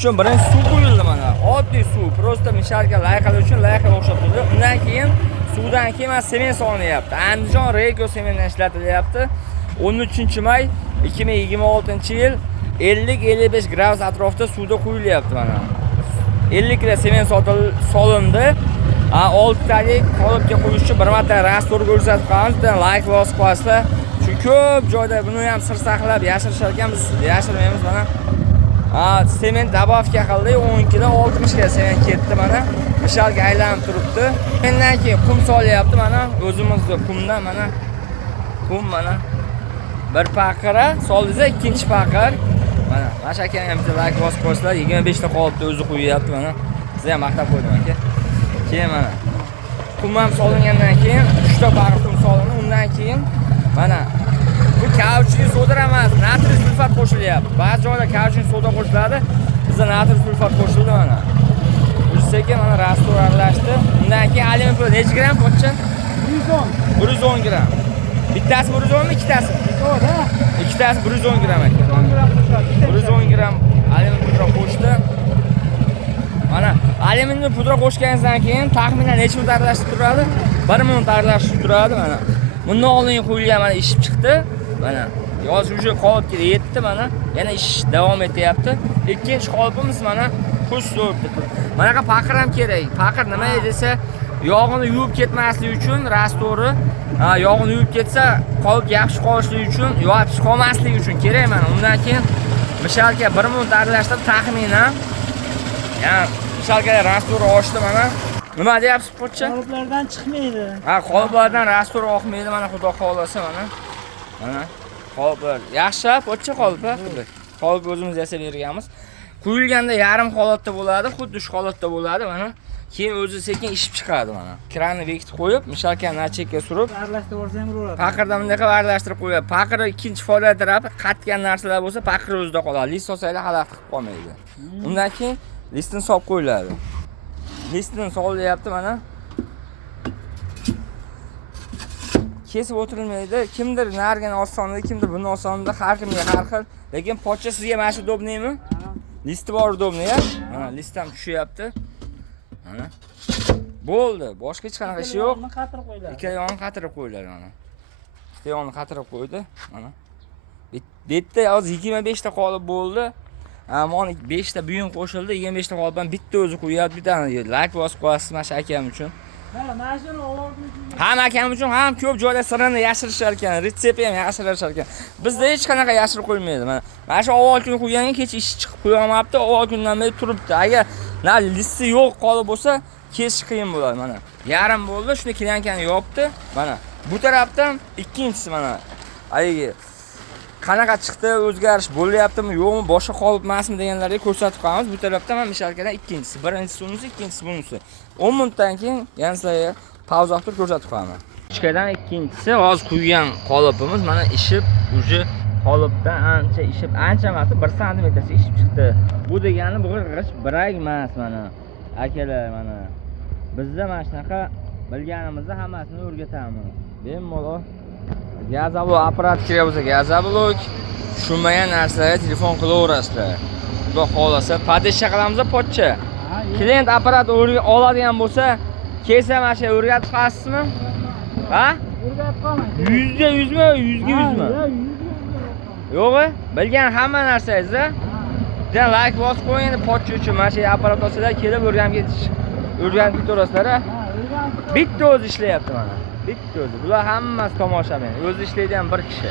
uchun birinchi suv quyildi mana. Oddiy suv, prosta mishalga layqalar uchun layqa o'xshab turdi. Undan keyin suvdan keyin mana sement solinyapti. Andijon Rego sementdan ishlatilyapti. 13-may 2026-yil 50-55 gradus atrofida suvda quyilyapti mana. 50 kg sement solindi. 6 talik qolipga qo'yish uchun bir marta rastor ko'rsatib qo'yamiz. Like bosib qo'yasizlar. Chunki ko'p joyda buni ham sir saqlab yashirishar ekan, biz yashirmaymiz mana. Sement dabavka qildik, 10 kg 60 kg sement ketdi mana. Mishalga aylanib turibdi. Mendan keyin qum solyapti mana, o'zimizning qumdan mana. Qum mana. Bir paqira soldingiz, ikkinchi paqir. Mana, mashakani ham bitta like bosib qo'yinglar. 25 ta qolipda o'zi qo'yyapti mana. Siz ham maqtab qo'ydim aka. Keyin mana qum ham solingandan keyin 3 ta paqir qum solindi. Undan keyin mana bu kauchli soda emas, natriy sulfat qo'shilyapti. Ba'zi joyda kauchli soda qo'shiladi. Bizda natriy sulfat qo'shildi mana. Sekin mana rastor aralashdi. Undan keyin alyumin pul necha gram pochcha? 110 gram. Bittasi 110 mi, ikkitasi? Ikkitasi 110 gram ekan. 110 gram alyumin pudra qo'shdi. Mana alyumin pudra qo'shganingizdan keyin taxminan necha minut aralashtirib turadi? 1 minut aralashtirib turadi mana. Bundan oldin qo'yilgan mana ishib chiqdi. Mana yoz uje qolibga yetdi mana. Yana ish davom etyapti. Ikkinchi qolibimiz mana qush so'ribdi. Mana paqir ham kerak. Paqir nima desa, yog'ini yuvib ketmasligi uchun rastori, yog'ini yuvib ketsa, qolib yaxshi qolishligi uchun, yopib qolmasligi uchun kerak mana. Undan keyin mishalga 1 minut aralashtirib taxminan mishalga rastor ochdi mana. Nima deyapsiz pochcha? Qoliplardan chiqmaydi. Qoliplardan rastor oqmaydi mana, xudo xolasa mana. Mana qoliplar. Yaxshi pochcha qoliplar. Qolip o'zimiz yasab berganmiz. Quyilganda yarim holatda bo'ladi, xuddi shu holatda bo'ladi mana. Keyin o'zi sekin ishib chiqadi mana. Kranni bekitib qo'yib, mishalga nachekka surib, aralashtirib yuborsam bo'ladi. Paqirda bunday qilib aralashtirib qo'yadi. Paqir ikkinchi faoliyat tarafi qatgan narsalar bo'lsa, paqir o'zida qoladi. List solsanglar xalaqit qilib qolmaydi. Undan keyin listni solib qo'yiladi. Listni solyapti mana. Kesib o'tirilmaydi. Kimdir nargini osonda, kimdir buni osonda, har kimga har xil. Lekin pochcha sizga mana shu udobniymi? Listi bor udobniy. Mana list ham tushyapti. Mana. Bo'ldi. Boshqa hech qanaqa ish yo'q. Ikkala yog'ini qatirib qo'yiladi mana. Ikkita yog'ini qatirib qo'ydi. Mana. Bitta hozir 25 ta qolib bo'ldi. Mana 5 ta buyum qo'shildi, 25 ta qolibdan bitta o'zi qo'yadi, bittani like bosib qo'yasiz mana shu akam uchun. Mana shuni oldim. Hamma akam uchun ham ko'p joyda sirini yashirishar ekan, retsepti ham yashirishar ekan. Bizda hech qanaqa yashirib qo'ymaydi. Mana shu avval kun qo'ygandan kecha ish chiqib qo'yamabdi, avval kundan beri turibdi. Agar listi yo'q qolib bo'lsa, kesish qiyin bo'ladi mana. Yarim bo'ldi, shuni klankaning yopdi. Mana bu tarafdan ikkinchisi mana. Aygi qanaqa chiqdi, o'zgarish bo'lyaptimi, yo'qmi, boshqa qolib emasmi deganlarga ko'rsatib qo'yamiz. Bu tarafdan ham mishalkadan ikkinchisi, birinchisi bunisi, ikkinchisi bunisi. 10 minutdan keyin yana sizlarga pauza qilib ko'rsatib qo'yaman. Ichkadan ikkinchisi hozir quygan qolipimiz mana ishib, uje qolipdan ancha ishib, ancha emas, 1 santimetrcha ishib chiqdi. Bu degani bu g'isht birak emas mana. Akalar mana. Bizda mana shunaqa bilganimizda hammasini o'rgatamiz. Bemalol Gazablo apparat kerak bo'lsa, Gazablok, tushunmagan narsalarga telefon qilaverasizlar. Xudo xolasa, padeshcha qilamiz pochcha. Klient apparat oladigan bo'lsa, kelsa mana shu o'rgatib qo'yasizmi? Ha? O'rgatib qolmang. 100 mi? 100 mi? Yo'q, bilgan hamma narsangizda bitta like bosib qo'ying, pochcha uchun mana shu apparat olsalar, kelib o'rganib ketaverasizlar. Bitta o'zi ishlayapti mana. Bitta o'zi. Bular hammasi tomoshabin. O'zi ishlaydigan bir kishi.